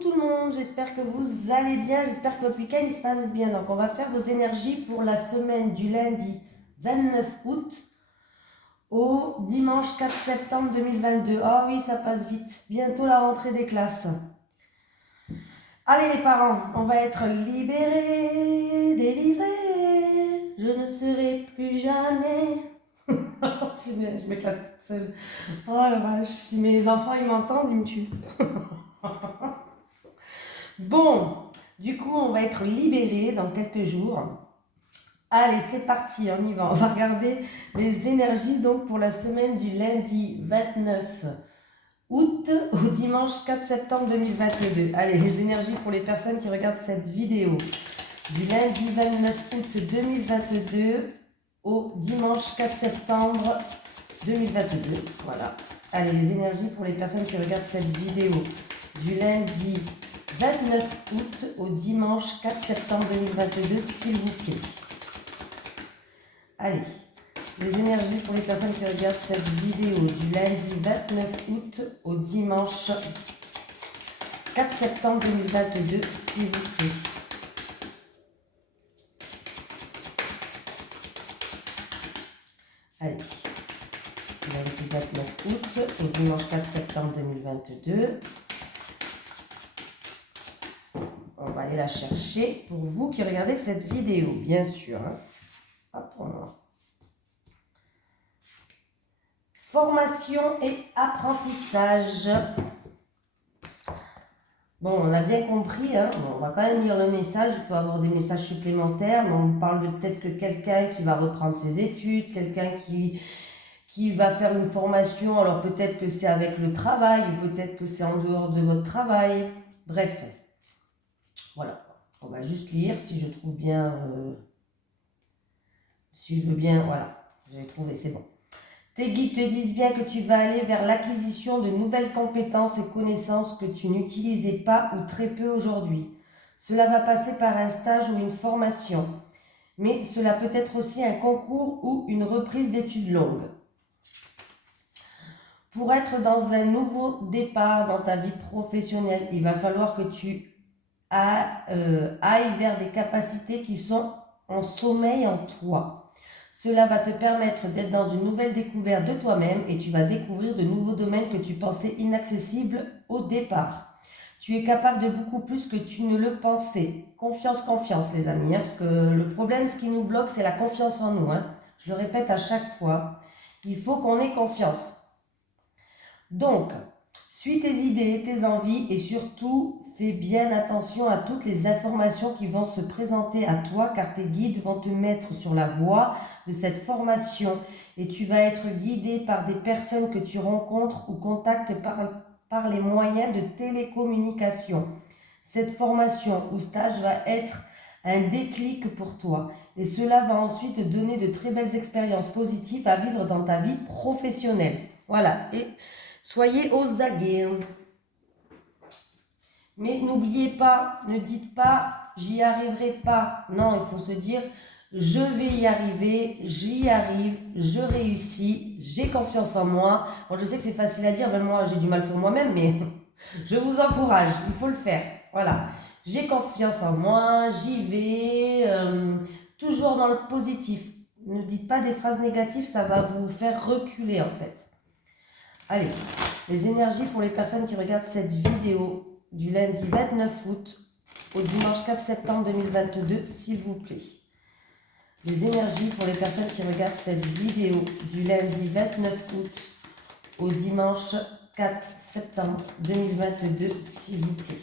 tout le monde, j'espère que vous allez bien, j'espère que votre week-end il se passe bien. Donc on va faire vos énergies pour la semaine du lundi 29 août au dimanche 4 septembre 2022. Ah oui, ça passe vite, bientôt la rentrée des classes. Allez les parents, on va être libérés, délivrés, je ne serai plus jamais. Je m'éclate toute seule. Oh la vache, si mes enfants ils m'entendent, ils me tuent. Bon, du coup, on va être libérés dans quelques jours. Allez, c'est parti, on y va. On va regarder les énergies donc pour la semaine du lundi 29 août au dimanche 4 septembre 2022. Allez, les énergies pour les personnes qui regardent cette vidéo du lundi 29 août 2022 au dimanche 4 septembre 2022. Voilà. Allez, les énergies pour les personnes qui regardent cette vidéo du lundi 29 août au dimanche 4 septembre 2022, s'il vous plaît. Allez, les énergies pour les personnes qui regardent cette vidéo du lundi 29 août au dimanche 4 septembre 2022, s'il vous plaît. Allez, lundi 29 août au dimanche 4 septembre 2022. On va aller la chercher pour vous qui regardez cette vidéo, bien sûr. Hein. Hop, formation et apprentissage. Bon, on a bien compris, hein. Bon, on va quand même lire le message. Il peut y avoir des messages supplémentaires, mais on parle de peut-être que quelqu'un qui va reprendre ses études, quelqu'un qui va faire une formation. Alors peut-être que c'est avec le travail, ou peut-être que c'est en dehors de votre travail. Bref, voilà. On va juste lire si je trouve bien, si je veux bien, voilà, j'ai trouvé, c'est bon. Tes guides te disent bien que tu vas aller vers l'acquisition de nouvelles compétences et connaissances que tu n'utilisais pas ou très peu aujourd'hui. Cela va passer par un stage ou une formation, mais cela peut être aussi un concours ou une reprise d'études longues. Pour être dans un nouveau départ dans ta vie professionnelle, il va falloir que tu aille vers des capacités qui sont en sommeil en toi. Cela va te permettre d'être dans une nouvelle découverte de toi-même et tu vas découvrir de nouveaux domaines que tu pensais inaccessibles au départ. Tu es capable de beaucoup plus que tu ne le pensais. Confiance, confiance les amis, hein, parce que le problème, ce qui nous bloque, c'est la confiance en nous. Hein. Je le répète à chaque fois, il faut qu'on ait confiance. Donc, suis tes idées, tes envies et surtout, fais bien attention à toutes les informations qui vont se présenter à toi car tes guides vont te mettre sur la voie de cette formation et tu vas être guidé par des personnes que tu rencontres ou contactes par les moyens de télécommunication. Cette formation ou stage va être un déclic pour toi et cela va ensuite te donner de très belles expériences positives à vivre dans ta vie professionnelle. Voilà, et soyez aux aguets. Mais n'oubliez pas, ne dites pas j'y arriverai pas. Non, il faut se dire je vais y arriver, j'y arrive, je réussis, j'ai confiance en moi. Bon, je sais que c'est facile à dire, même moi j'ai du mal pour moi-même, mais je vous encourage, il faut le faire. Voilà, j'ai confiance en moi, j'y vais, toujours dans le positif. Ne dites pas des phrases négatives, ça va vous faire reculer en fait. Allez, les énergies pour les personnes qui regardent cette vidéo du lundi 29 août au dimanche 4 septembre 2022, s'il vous plaît. Les énergies pour les personnes qui regardent cette vidéo du lundi 29 août au dimanche 4 septembre 2022, s'il vous plaît.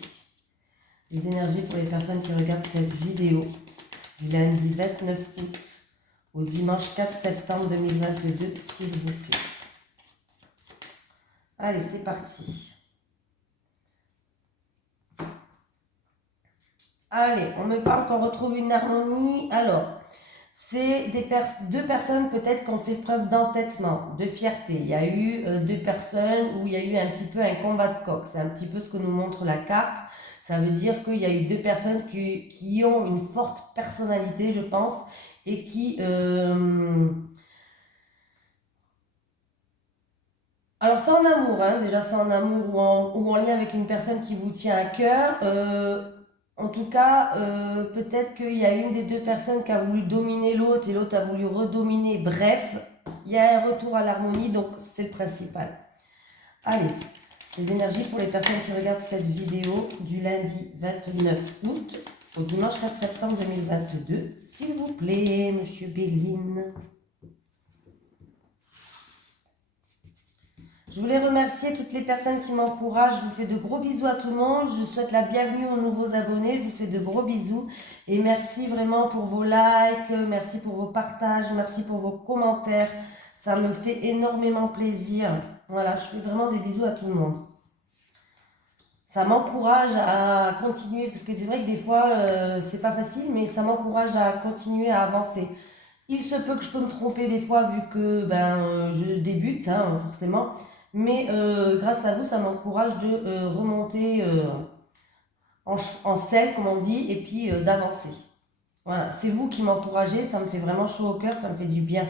Les énergies pour les personnes qui regardent cette vidéo du lundi 29 août au dimanche 4 septembre 2022, s'il vous plaît. Allez, c'est parti. Allez, on me parle qu'on retrouve une harmonie. Alors, c'est deux personnes peut-être qui ont fait preuve d'entêtement, de fierté. Il y a eu deux personnes où il y a eu un petit peu un combat de coq. C'est un petit peu ce que nous montre la carte. Ça veut dire qu'il y a eu deux personnes qui ont une forte personnalité, je pense, et qui... Alors c'est en amour, hein, déjà c'est en amour ou en lien avec une personne qui vous tient à cœur. En tout cas, peut-être qu'il y a une des deux personnes qui a voulu dominer l'autre et l'autre a voulu redominer. Bref, il y a un retour à l'harmonie, donc c'est le principal. Allez, les énergies pour les personnes qui regardent cette vidéo du lundi 29 août au dimanche 4 septembre 2022. S'il vous plaît, Monsieur Béline. Je voulais remercier toutes les personnes qui m'encouragent. Je vous fais de gros bisous à tout le monde. Je souhaite la bienvenue aux nouveaux abonnés. Je vous fais de gros bisous. Et merci vraiment pour vos likes. Merci pour vos partages. Merci pour vos commentaires. Ça me fait énormément plaisir. Voilà, je fais vraiment des bisous à tout le monde. Ça m'encourage à continuer. Parce que c'est vrai que des fois, c'est pas facile. Mais ça m'encourage à continuer à avancer. Il se peut que je peux me tromper des fois vu que je débute, hein, forcément. Mais grâce à vous, ça m'encourage de remonter en selle, comme on dit, et puis d'avancer. Voilà, c'est vous qui m'encouragez, ça me fait vraiment chaud au cœur, ça me fait du bien.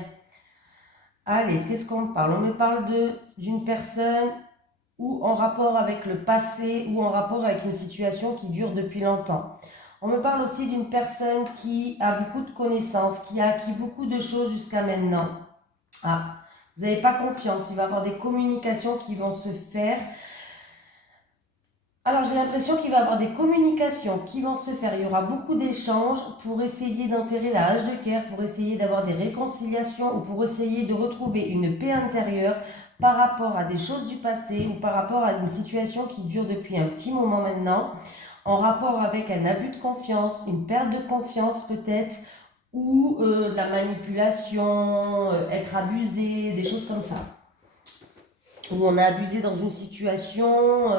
Allez, qu'est-ce qu'on me parle? On me parle d'une personne ou en rapport avec le passé ou en rapport avec une situation qui dure depuis longtemps. On me parle aussi d'une personne qui a beaucoup de connaissances, qui a acquis beaucoup de choses jusqu'à maintenant. Ah, vous n'avez pas confiance, il va y avoir des communications qui vont se faire. Alors j'ai l'impression qu'il va y avoir des communications qui vont se faire. Il y aura beaucoup d'échanges pour essayer d'enterrer la hache de guerre, pour essayer d'avoir des réconciliations ou pour essayer de retrouver une paix intérieure par rapport à des choses du passé ou par rapport à une situation qui dure depuis un petit moment maintenant, en rapport avec un abus de confiance, une perte de confiance peut-être, ou de la manipulation, être abusé, des choses comme ça. Où on a abusé dans une situation,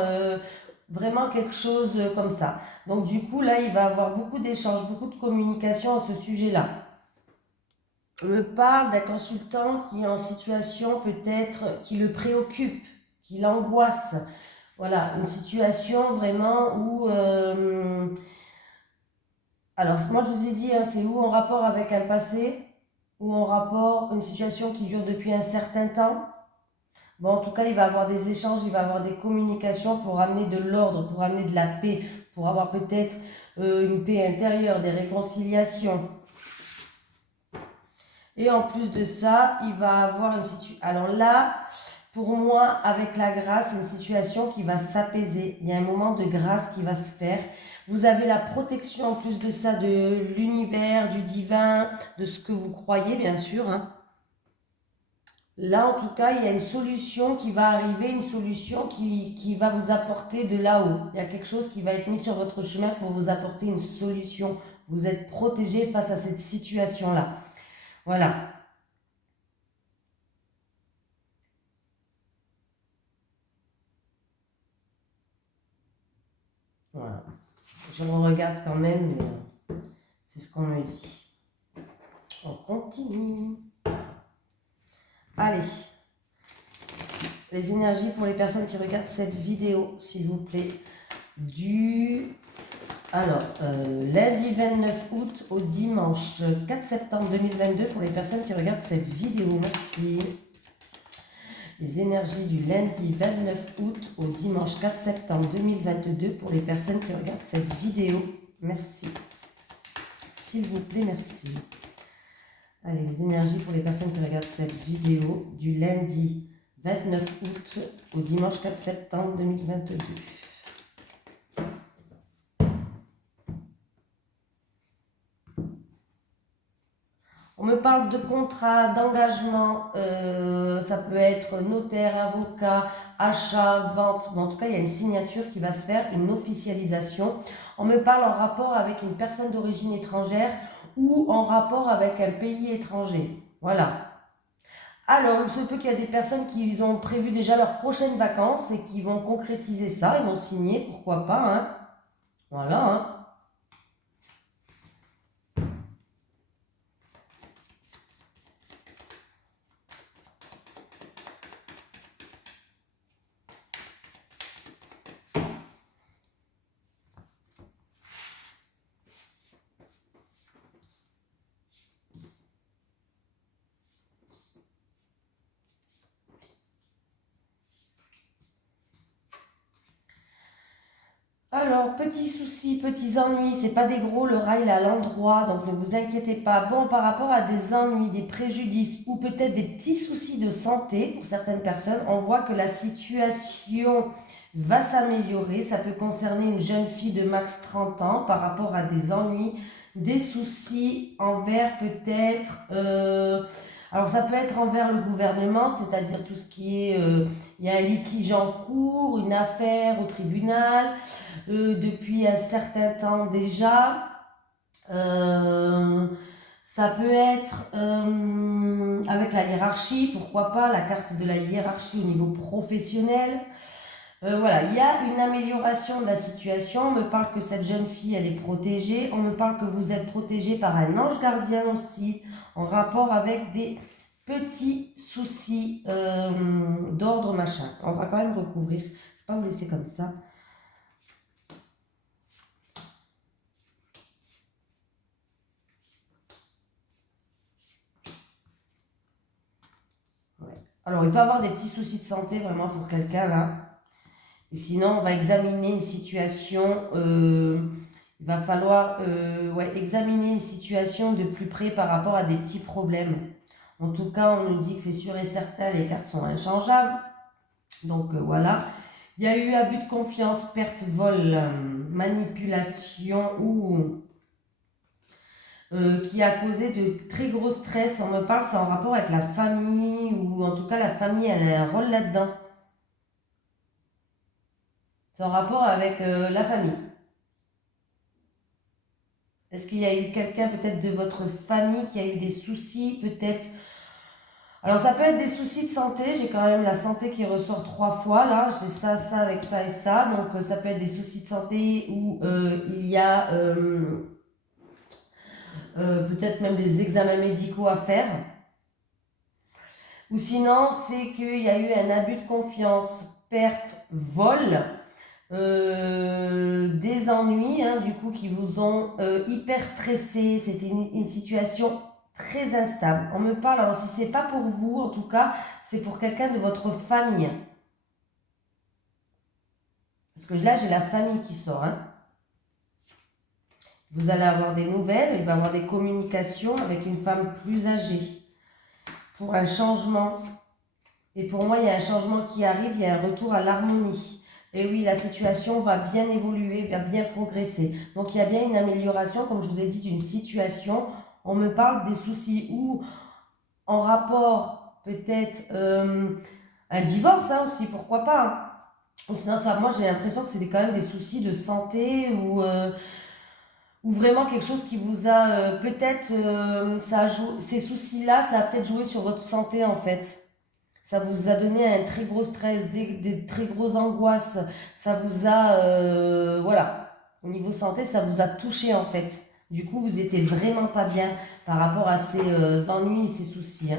vraiment quelque chose comme ça. Donc du coup, là, il va y avoir beaucoup d'échanges, beaucoup de communication à ce sujet-là. On me parle d'un consultant qui est en situation peut-être qui le préoccupe, qui l'angoisse. Voilà, une situation vraiment où... alors, moi, je vous ai dit, hein, c'est ou en rapport avec un passé, ou en rapport une situation qui dure depuis un certain temps. Bon, en tout cas, il va y avoir des échanges, il va y avoir des communications pour amener de l'ordre, pour amener de la paix, pour avoir peut-être une paix intérieure, des réconciliations. Et en plus de ça, il va avoir une situation... Alors là, pour moi, avec la grâce, c'est une situation qui va s'apaiser. Il y a un moment de grâce qui va se faire. Vous avez la protection en plus de ça, de l'univers, du divin, de ce que vous croyez, bien sûr, hein. Là, en tout cas, il y a une solution qui va arriver, une solution qui va vous apporter de là-haut. Il y a quelque chose qui va être mis sur votre chemin pour vous apporter une solution. Vous êtes protégé face à cette situation-là. Voilà. Voilà. Je me regarde quand même, mais c'est ce qu'on me dit. On continue. Allez. Les énergies pour les personnes qui regardent cette vidéo, s'il vous plaît. Lundi 29 août au dimanche 4 septembre 2022 pour les personnes qui regardent cette vidéo. Merci. Les énergies du lundi 29 août au dimanche 4 septembre 2022 pour les personnes qui regardent cette vidéo. Merci. S'il vous plaît, merci. Allez, les énergies pour les personnes qui regardent cette vidéo du lundi 29 août au dimanche 4 septembre 2022. On me parle de contrat, d'engagement, ça peut être notaire, avocat, achat, vente. Mais en tout cas, il y a une signature qui va se faire, une officialisation. On me parle en rapport avec une personne d'origine étrangère ou en rapport avec un pays étranger. Voilà. Alors, il se peut qu'il y a des personnes qui ont prévu déjà leurs prochaines vacances et qui vont concrétiser ça, ils vont signer, pourquoi pas, hein. Voilà, hein. Alors, petits soucis, petits ennuis, c'est pas des gros, le rat il est à l'endroit, donc ne vous inquiétez pas. Bon, par rapport à des ennuis, des préjudices ou peut-être des petits soucis de santé pour certaines personnes, on voit que la situation va s'améliorer. Ça peut concerner une jeune fille de max 30 ans par rapport à des ennuis, des soucis envers peut-être... alors ça peut être envers le gouvernement, c'est-à-dire tout ce qui est... il y a un litige en cours, une affaire au tribunal, depuis un certain temps déjà. Ça peut être avec la hiérarchie, pourquoi pas, la carte de la hiérarchie au niveau professionnel. Voilà, il y a une amélioration de la situation. On me parle que cette jeune fille, elle est protégée. On me parle que vous êtes protégé par un ange gardien aussi, en rapport avec des petits soucis d'ordre machin. On va quand même recouvrir. Je ne vais pas vous laisser comme ça. Ouais. Alors, il peut y avoir des petits soucis de santé vraiment pour quelqu'un là. Et sinon, on va examiner une situation. Il va falloir examiner une situation de plus près par rapport à des petits problèmes. En tout cas, on nous dit que c'est sûr et certain, les cartes sont inchangeables. Donc voilà. Il y a eu abus de confiance, perte, vol, manipulation ou qui a causé de très gros stress. On me parle, c'est en rapport avec la famille ou en tout cas la famille, elle a un rôle là-dedans. C'est en rapport avec la famille. Est-ce qu'il y a eu quelqu'un peut-être de votre famille qui a eu des soucis peut-être? Alors ça peut être des soucis de santé, j'ai quand même la santé qui ressort 3 fois là, j'ai ça, ça avec ça et ça, donc ça peut être des soucis de santé où il y a peut-être même des examens médicaux à faire. Ou sinon c'est qu'il y a eu un abus de confiance, perte, vol, des ennuis du coup qui vous ont hyper stressé, c'était une situation très instable. On me parle, alors si c'est pas pour vous en tout cas, c'est pour quelqu'un de votre famille. Parce que là j'ai la famille qui sort. Vous allez avoir des nouvelles, il va y avoir des communications avec une femme plus âgée pour un changement. Et pour moi il y a un changement qui arrive, il y a un retour à l'harmonie. Et oui, la situation va bien évoluer, va bien progresser. Donc il y a bien une amélioration, comme je vous ai dit, d'une situation. On me parle des soucis ou en rapport peut-être un divorce aussi, pourquoi pas. Ou sinon, ça, moi j'ai l'impression que c'est quand même des soucis de santé ou vraiment quelque chose qui vous a peut-être, ces soucis-là, ça a peut-être joué sur votre santé en fait. Ça vous a donné un très gros stress, des très grosses angoisses. Ça vous a, voilà, au niveau santé, ça vous a touché en fait. Du coup, vous n'étiez vraiment pas bien par rapport à ces ennuis et ces soucis.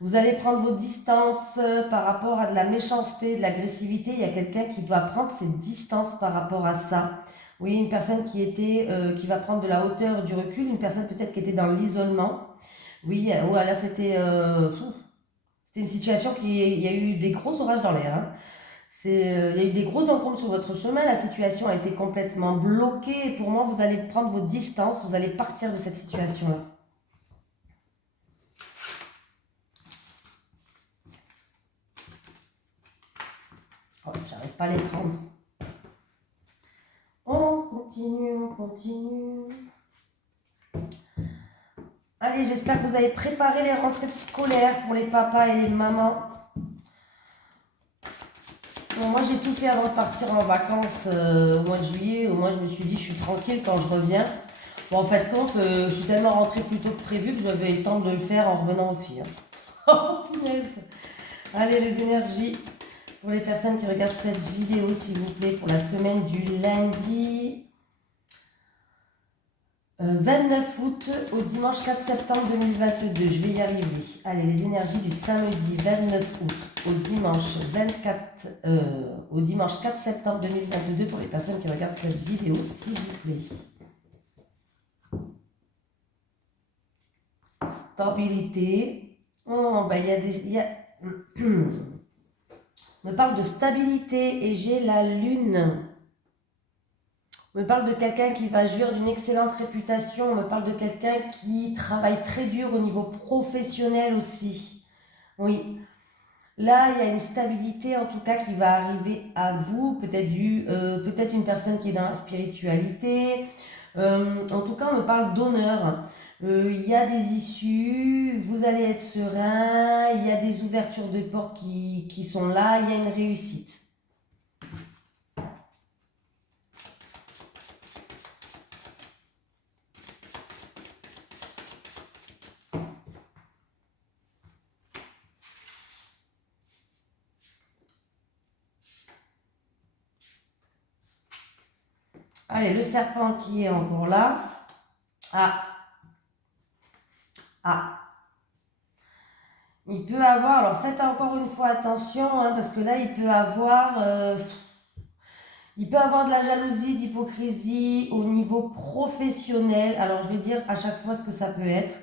Vous allez prendre vos distances par rapport à de la méchanceté, de l'agressivité. Il y a quelqu'un qui doit prendre ses distances par rapport à ça. Oui, une personne qui va prendre de la hauteur, du recul, une personne peut-être qui était dans l'isolement. Oui, voilà, c'était une situation il y a eu des gros orages dans l'air. Il y a eu des grosses encombres sur votre chemin, la situation a été complètement bloquée. Et pour moi, vous allez prendre vos distances, vous allez partir de cette situation-là. Oh, j'arrive pas à les prendre. On continue, on continue. Allez, j'espère que vous avez préparé les rentrées scolaires pour les papas et les mamans. Bon, moi, j'ai tout fait avant de partir en vacances au mois de juillet. Au moins, je me suis dit, je suis tranquille quand je reviens. Bon, en fait, compte, je suis tellement rentrée plus tôt que prévu que j'avais le temps de le faire en revenant aussi. Oh, punaise. Allez, les énergies pour les personnes qui regardent cette vidéo, s'il vous plaît, pour la semaine du lundi 29 août au dimanche 4 septembre 2022. Je vais y arriver. Allez, les énergies du samedi 29 août au dimanche 4 septembre 2022 pour les personnes qui regardent cette vidéo, s'il vous plaît. Stabilité. Oh, ben il y a On me parle de stabilité et j'ai la lune. On me parle de quelqu'un qui va jouir d'une excellente réputation. On me parle de quelqu'un qui travaille très dur au niveau professionnel aussi. Oui. Là, il y a une stabilité en tout cas qui va arriver à vous. Peut-être une personne qui est dans la spiritualité. En tout cas, on me parle d'honneur. Il y a des issues, vous allez être serein, il y a des ouvertures de portes qui sont là, il y a une réussite. Allez, le serpent qui est encore là. Ah, ah. Il peut avoir, alors faites encore une fois attention, hein, parce que là, il peut avoir de la jalousie, d'hypocrisie au niveau professionnel. Alors, je vais dire à chaque fois ce que ça peut être.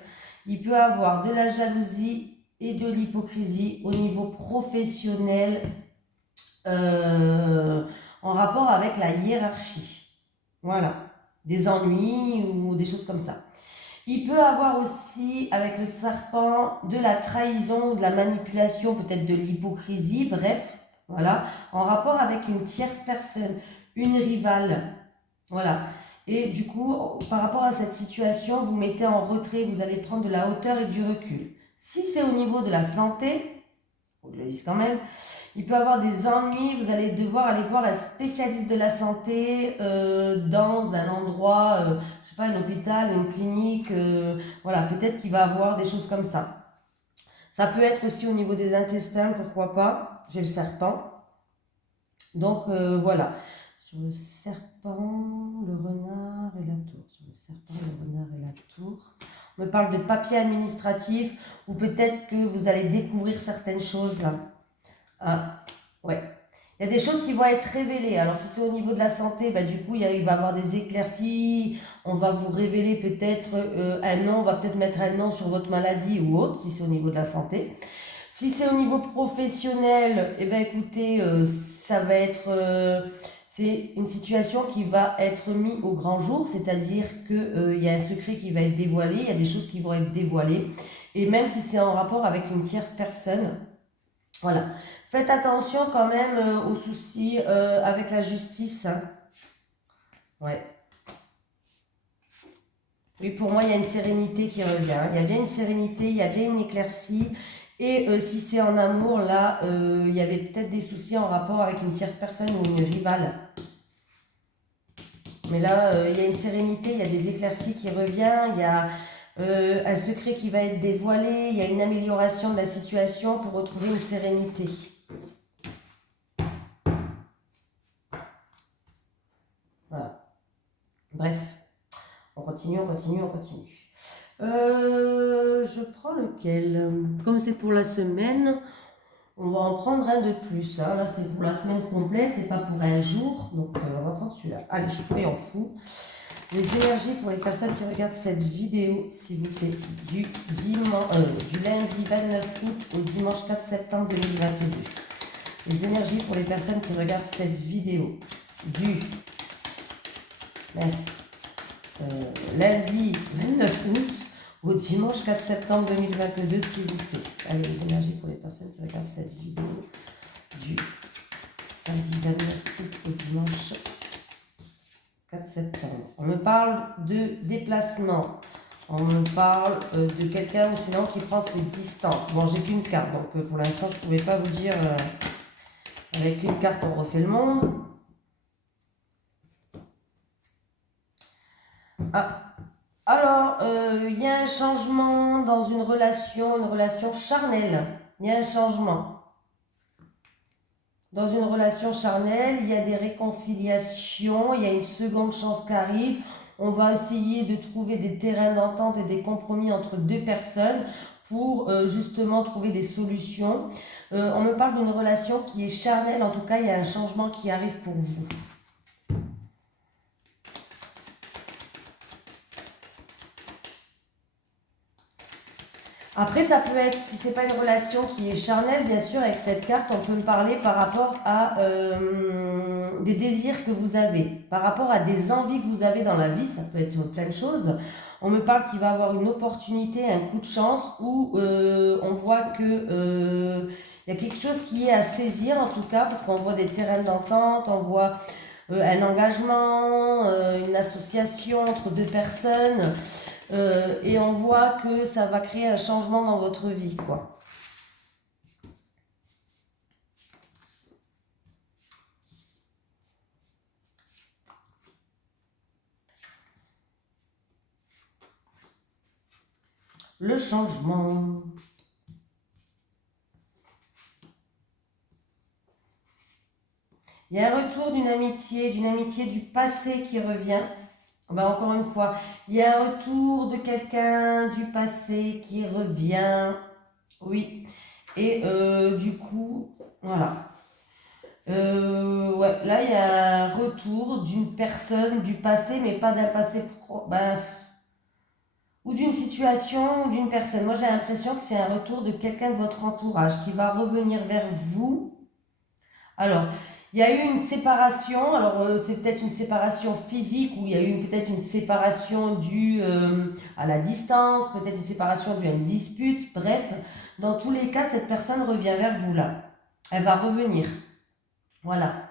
Il peut avoir de la jalousie et de l'hypocrisie au niveau professionnel en rapport avec la hiérarchie. Voilà. Des ennuis ou des choses comme ça. Il peut avoir aussi, avec le serpent, de la trahison, de la manipulation, peut-être de l'hypocrisie, bref, voilà, en rapport avec une tierce personne, une rivale, voilà. Et du coup, par rapport à cette situation, vous mettez en retrait, vous allez prendre de la hauteur et du recul. Si c'est au niveau de la santé, faut que je le dise quand même, il peut avoir des ennuis, vous allez devoir aller voir un spécialiste de la santé dans un endroit, je sais pas, un hôpital, une clinique, voilà, peut-être qu'il va avoir des choses comme ça. Ça peut être aussi au niveau des intestins, pourquoi pas, j'ai le serpent. Donc voilà, sur le serpent, le renard et la tour. Sur le serpent, le renard et la tour. On me parle de papier administratif ou peut-être que vous allez découvrir certaines choses là. Ah, ouais. Il y a des choses qui vont être révélées. Alors, si c'est au niveau de la santé, bah, du coup, il va y avoir des éclaircies. On va vous révéler peut-être un nom. On va peut-être mettre un nom sur votre maladie ou autre, si c'est au niveau de la santé. Si c'est au niveau professionnel, eh ben, écoutez, ça va être... c'est une situation qui va être mise au grand jour, c'est-à-dire qu'il y a un secret qui va être dévoilé, il y a des choses qui vont être dévoilées. Et même si c'est en rapport avec une tierce personne, voilà. Faites attention quand même aux soucis avec la justice. Hein. Ouais. Oui, pour moi, il y a une sérénité qui revient. Hein. Il y a bien une sérénité, il y a bien une éclaircie. Et si c'est en amour, là, il y avait peut-être des soucis en rapport avec une tierce personne ou une rivale. Mais là, il y a une sérénité, il y a des éclaircies qui reviennent, il y a un secret qui va être dévoilé, il y a une amélioration de la situation pour retrouver une sérénité. Voilà. Bref, on continue, on continue, on continue. Je prends lequel? Comme c'est pour la semaine, on va en prendre un de plus. Hein. Là, c'est pour la semaine complète, c'est pas pour un jour. Donc, on va prendre celui-là. Allez, je en fou. Les énergies pour les personnes qui regardent cette vidéo, s'il vous plaît, du lundi 29 août au dimanche 4 septembre 2022. Les énergies pour les personnes qui regardent cette vidéo du lundi 29 août au dimanche 4 septembre 2022, s'il vous plaît. Allez, les énergies pour les personnes qui regardent cette vidéo du samedi 29 août au dimanche 4 septembre. On me parle de déplacement. On me parle de quelqu'un ou sinon qui prend ses distances. Bon, j'ai qu'une carte, donc pour l'instant, je ne pouvais pas vous dire... avec une carte, on refait le monde. Ah. Alors, il y a un changement dans une relation charnelle. Il y a un changement. Dans une relation charnelle, il y a des réconciliations, il y a une seconde chance qui arrive. On va essayer de trouver des terrains d'entente et des compromis entre deux personnes pour justement trouver des solutions. On me parle d'une relation qui est charnelle, en tout cas, il y a un changement qui arrive pour vous. Après, ça peut être, si c'est pas une relation qui est charnelle, bien sûr, avec cette carte, on peut me parler par rapport à des désirs que vous avez, par rapport à des envies que vous avez dans la vie, ça peut être plein de choses. On me parle qu'il va avoir une opportunité, un coup de chance, où on voit que il y a quelque chose qui est à saisir, en tout cas, parce qu'on voit des terrains d'entente, on voit un engagement, une association entre deux personnes. Et on voit que ça va créer un changement dans votre vie, quoi. Le changement. Il y a un retour d'une amitié du passé qui revient. Ben encore une fois, il y a un retour de quelqu'un du passé qui revient. Oui. Et du coup, voilà. Ouais, là, il y a un retour d'une personne du passé, mais pas d'un passé ou d'une situation ou d'une personne. Moi, j'ai l'impression que c'est un retour de quelqu'un de votre entourage qui va revenir vers vous. Alors, il y a eu une séparation. Alors, c'est peut-être une séparation physique ou il y a eu peut-être une séparation due à la distance, peut-être une séparation due à une dispute. Bref, dans tous les cas, cette personne revient vers vous là. Elle va revenir. Voilà.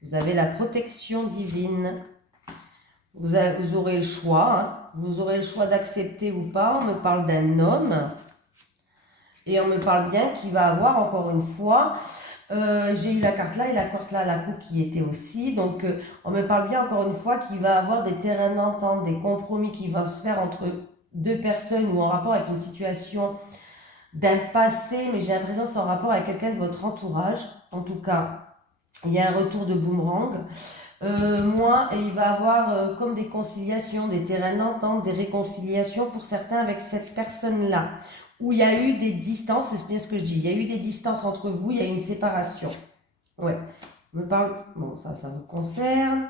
Vous avez la protection divine. Vous aurez le choix. Hein. Vous aurez le choix d'accepter ou pas. On me parle d'un homme. Et on me parle bien qu'il va avoir, encore une fois, j'ai eu la carte là et la carte là, la coupe qui était aussi. Donc, on me parle bien, encore une fois, qu'il va avoir des terrains d'entente, des compromis qui vont se faire entre deux personnes ou en rapport avec une situation d'un passé. Mais j'ai l'impression que c'est en rapport avec quelqu'un de votre entourage. En tout cas, il y a un retour de boomerang. Moi, il va avoir comme des conciliations, des terrains d'entente, des réconciliations pour certains avec cette personne-là. Où il y a eu des distances, c'est bien ce que je dis, il y a eu des distances entre vous, il y a eu une séparation. Ouais, on me parle, bon, ça vous concerne.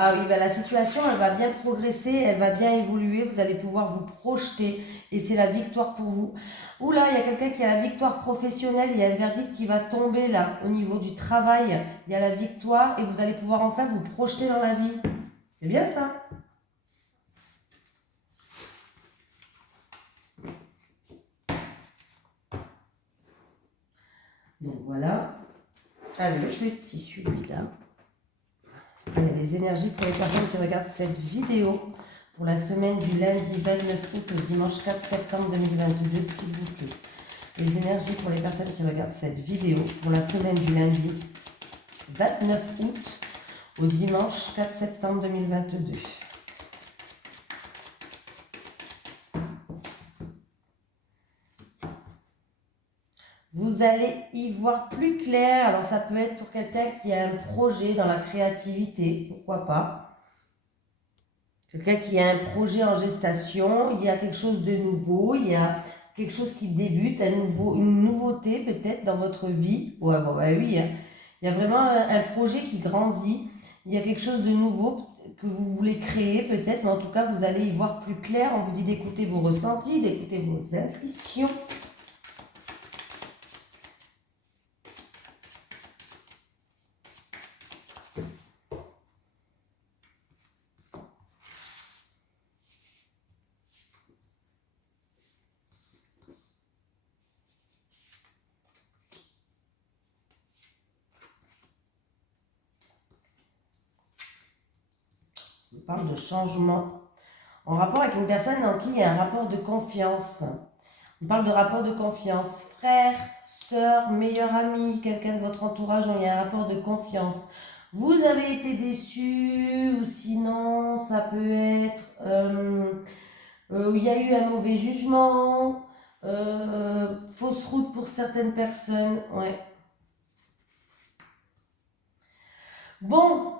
Ah oui, ben la situation, elle va bien progresser, elle va bien évoluer, vous allez pouvoir vous projeter et c'est la victoire pour vous. Oula, il y a quelqu'un qui a la victoire professionnelle, il y a le verdict qui va tomber là, au niveau du travail, il y a la victoire et vous allez pouvoir enfin vous projeter dans la vie. C'est bien ça? Donc voilà. Allez, le petit, celui-là. Allez, les énergies pour les personnes qui regardent cette vidéo pour la semaine du lundi 29 août au dimanche 4 septembre 2022, s'il vous plaît. Les énergies pour les personnes qui regardent cette vidéo pour la semaine du lundi 29 août au dimanche 4 septembre 2022. Vous allez y voir plus clair. Alors ça peut être pour quelqu'un qui a un projet dans la créativité, pourquoi pas. Quelqu'un qui a un projet en gestation, il y a quelque chose de nouveau, il y a quelque chose qui débute, une nouveauté peut-être dans votre vie. Ouais, bon, bah oui, hein. Il y a vraiment un projet qui grandit, il y a quelque chose de nouveau que vous voulez créer peut-être, mais en tout cas vous allez y voir plus clair. On vous dit d'écouter vos ressentis, d'écouter vos intuitions. On parle de changement en rapport avec une personne en qui il y a un rapport de confiance. On parle de rapport de confiance. Frère, sœur, meilleur ami, quelqu'un de votre entourage où il y a un rapport de confiance. Vous avez été déçu ou sinon ça peut être il y a eu un mauvais jugement, fausse route pour certaines personnes. Ouais. Bon,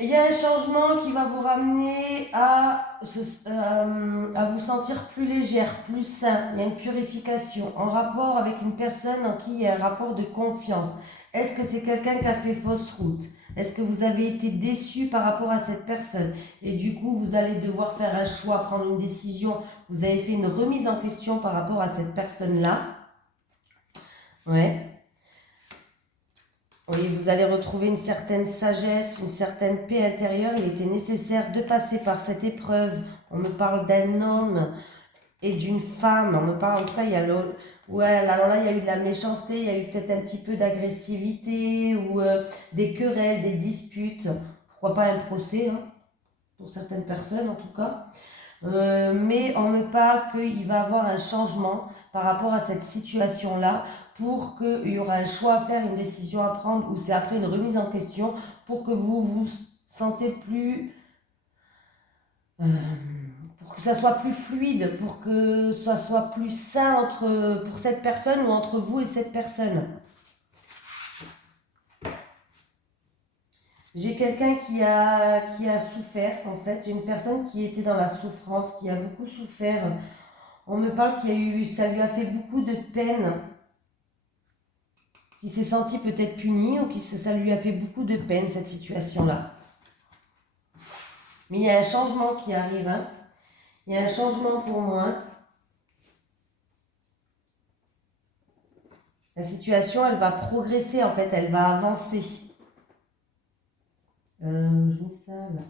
il y a un changement qui va vous ramener à vous sentir plus légère, plus sain. Il y a une purification en rapport avec une personne en qui il y a un rapport de confiance. Est-ce que c'est quelqu'un qui a fait fausse route? Est-ce que vous avez été déçu par rapport à cette personne et du coup vous allez devoir faire un choix, prendre une décision, vous avez fait une remise en question par rapport à cette personne-là. Ouais. Oui, vous allez retrouver une certaine sagesse, une certaine paix intérieure. Il était nécessaire de passer par cette épreuve. On me parle d'un homme et d'une femme. On me parle, en tout cas, il y a ouais, alors là, il y a eu de la méchanceté, il y a eu peut-être un petit peu d'agressivité ou des querelles, des disputes. Pourquoi pas un procès, hein, pour certaines personnes en tout cas. Mais on me parle qu'il va y avoir un changement par rapport à cette situation-là pour qu'il y aura un choix à faire, une décision à prendre ou c'est après une remise en question pour que vous vous sentez plus... pour que ça soit plus fluide, pour que ça soit plus sain pour cette personne ou entre vous et cette personne. J'ai quelqu'un qui a souffert, en fait. J'ai une personne qui était dans la souffrance, qui a beaucoup souffert. On me parle ça lui a fait beaucoup de peine, qu'il s'est senti peut-être puni ou ça lui a fait beaucoup de peine, cette situation-là. Mais il y a un changement qui arrive, hein. Il y a un changement pour moi. La situation, elle va progresser, en fait, elle va avancer. Je mets ça là.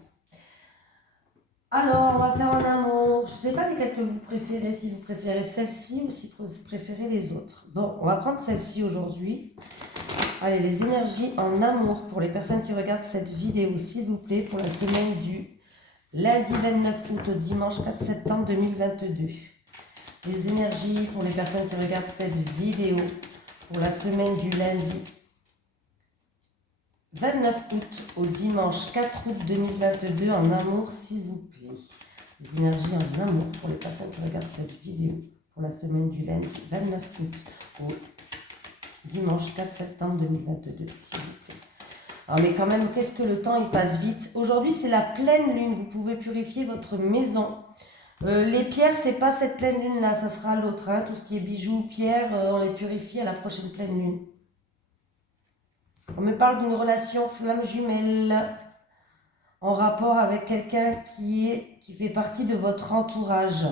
Alors, on va faire un amour. Je ne sais pas lesquelles que vous préférez, si vous préférez celle-ci ou si vous préférez les autres. Bon, on va prendre celle-ci aujourd'hui. Allez, les énergies en amour pour les personnes qui regardent cette vidéo, s'il vous plaît, pour la semaine du lundi 29 août au dimanche 4 septembre 2022. Les énergies pour les personnes qui regardent cette vidéo pour la semaine du lundi 29 août au dimanche 4 août 2022 en amour, s'il vous plaît. Les énergies en amour pour les personnes qui regardent cette vidéo pour la semaine du lundi 29 août au dimanche 4 septembre 2022, s'il vous plaît. Alors, mais quand même, qu'est-ce que le temps, il passe vite. Aujourd'hui, c'est la pleine lune. Vous pouvez purifier votre maison. Les pierres, c'est pas cette pleine lune-là, ça sera l'autre. Hein. Tout ce qui est bijoux, pierres, on les purifie à la prochaine pleine lune. On me parle d'une relation flamme jumelle en rapport avec quelqu'un qui fait partie de votre entourage.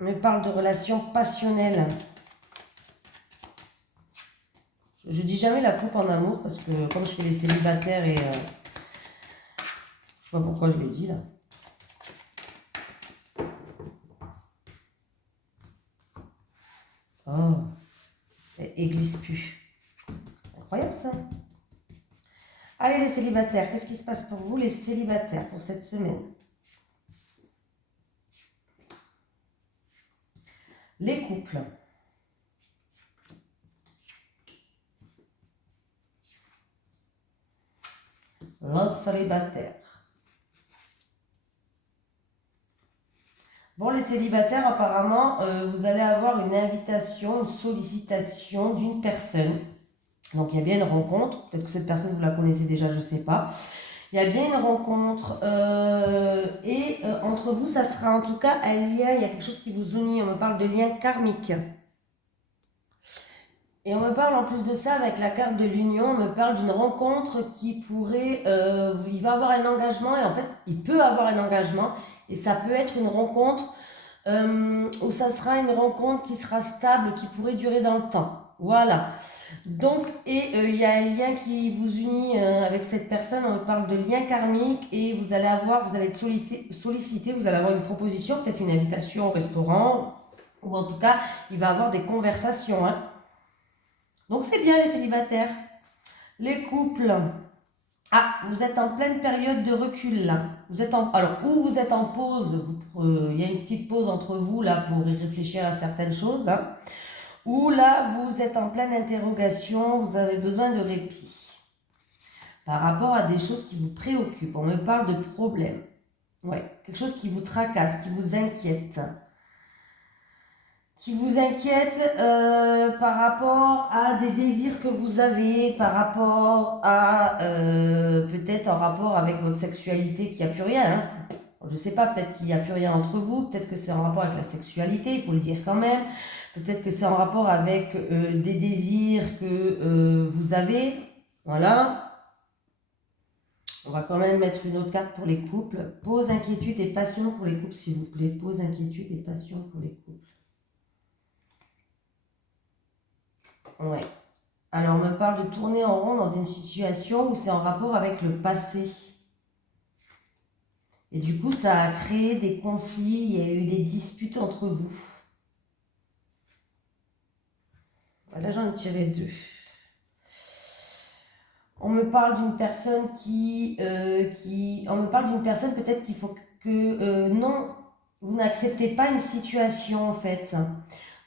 On me parle de relation passionnelle. Je dis jamais la coupe en amour parce que comme je fais les célibataires et... je sais pas pourquoi je l'ai dit là. Oh, elle glisse plus. Incroyable ça. Allez les célibataires, qu'est-ce qui se passe pour vous les célibataires pour cette semaine? Les couples. Le célibataire. Bon, les célibataires, apparemment, vous allez avoir une invitation, une sollicitation d'une personne. Donc, il y a bien une rencontre. Peut-être que cette personne, vous la connaissez déjà, je ne sais pas. Il y a bien une rencontre. Entre vous, ça sera en tout cas un lien. Il y a quelque chose qui vous unit. On me parle de lien karmique. Et on me parle en plus de ça, avec la carte de l'union, on me parle d'une rencontre qui pourrait... il va avoir un engagement et en fait, il peut avoir un engagement. Et ça peut être une rencontre où ça sera une rencontre qui sera stable, qui pourrait durer dans le temps. Voilà. Donc, il y a un lien qui vous unit avec cette personne. On me parle de lien karmique et vous allez être sollicité, vous allez avoir une proposition, peut-être une invitation au restaurant. Ou en tout cas, il va avoir des conversations, hein. Donc c'est bien les célibataires. Les couples. Ah, vous êtes en pleine période de recul là. Alors, ou vous êtes en pause, il y a une petite pause entre vous là pour y réfléchir à certaines choses. Hein. Ou là, vous êtes en pleine interrogation, vous avez besoin de répit. Par rapport à des choses qui vous préoccupent. On me parle de problèmes. Ouais, quelque chose qui vous tracasse, qui vous inquiète. Par rapport à des désirs que vous avez, par rapport à peut-être en rapport avec votre sexualité, qu'il n'y a plus rien. Hein. Je ne sais pas, peut-être qu'il n'y a plus rien entre vous, peut-être que c'est en rapport avec la sexualité, il faut le dire quand même. Peut-être que c'est en rapport avec des désirs que vous avez. Voilà. On va quand même mettre une autre carte pour les couples. Pause, inquiétude et passion pour les couples, s'il vous plaît. Pause, inquiétude et passion pour les couples. Ouais. Alors, on me parle de tourner en rond dans une situation où c'est en rapport avec le passé. Et du coup, ça a créé des conflits, il y a eu des disputes entre vous. Là, j'en ai tiré 2. On me parle d'une personne on me parle d'une personne peut-être qu'il faut que, non, vous n'acceptez pas une situation en fait.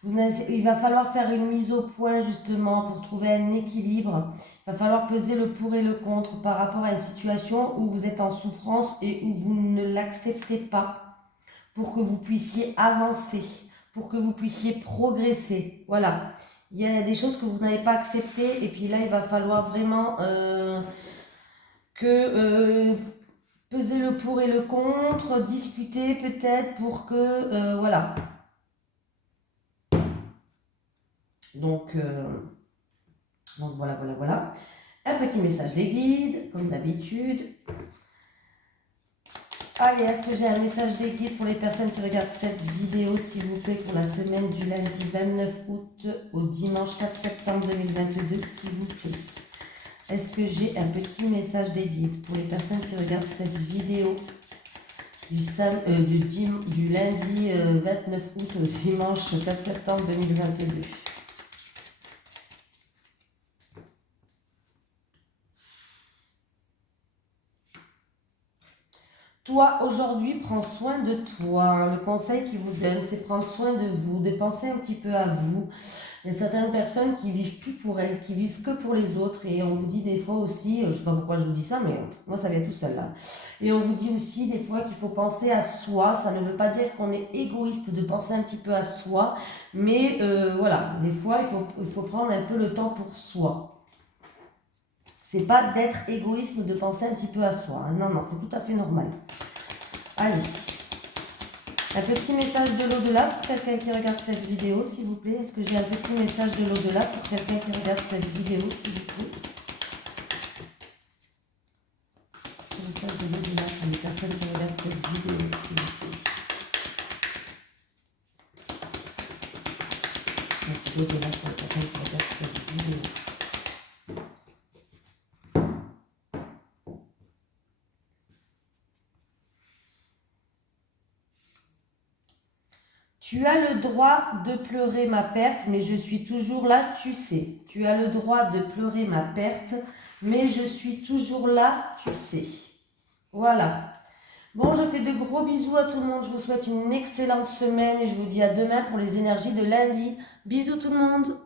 Il va falloir faire une mise au point justement pour trouver un équilibre. Il va falloir peser le pour et le contre par rapport à une situation où vous êtes en souffrance et où vous ne l'acceptez pas pour que vous puissiez avancer, pour que vous puissiez progresser. Voilà. Il y a des choses que vous n'avez pas acceptées et puis là, il va falloir vraiment peser le pour et le contre, discuter peut-être pour que, voilà. Donc voilà, voilà, voilà. Un petit message des guides, comme d'habitude. Allez, est-ce que j'ai un message des guides pour les personnes qui regardent cette vidéo, s'il vous plaît, pour la semaine du lundi 29 août au dimanche 4 septembre 2022, s'il vous plaît. Est-ce que j'ai un petit message des guides pour les personnes qui regardent cette vidéo du lundi 29 août au dimanche 4 septembre 2022? Toi, aujourd'hui, prends soin de toi. Le conseil qu'il vous donne, c'est prendre soin de vous, de penser un petit peu à vous. Il y a certaines personnes qui vivent plus pour elles, qui vivent que pour les autres. Et on vous dit des fois aussi, je ne sais pas pourquoi je vous dis ça, mais moi, ça vient tout seul là. Et on vous dit aussi des fois qu'il faut penser à soi. Ça ne veut pas dire qu'on est égoïste de penser un petit peu à soi. Mais voilà, des fois, il faut prendre un peu le temps pour soi. C'est pas d'être égoïsme de penser un petit peu à soi. Hein. Non, non, c'est tout à fait normal. Allez. Un petit message de l'au-delà pour quelqu'un qui regarde cette vidéo, s'il vous plaît. Est-ce que j'ai un petit message de l'au-delà pour quelqu'un qui regarde cette vidéo, s'il vous plaît? Un message de l'au-delà pour les personnes qui regardent cette vidéo, s'il vous plaît. Merci l'au-delà pour les personnes qui regardent cette vidéo. Tu as le droit de pleurer ma perte, mais je suis toujours là, tu sais. Tu as le droit de pleurer ma perte, mais je suis toujours là, tu sais. Voilà. Bon, je fais de gros bisous à tout le monde. Je vous souhaite une excellente semaine et je vous dis à demain pour les énergies de lundi. Bisous tout le monde.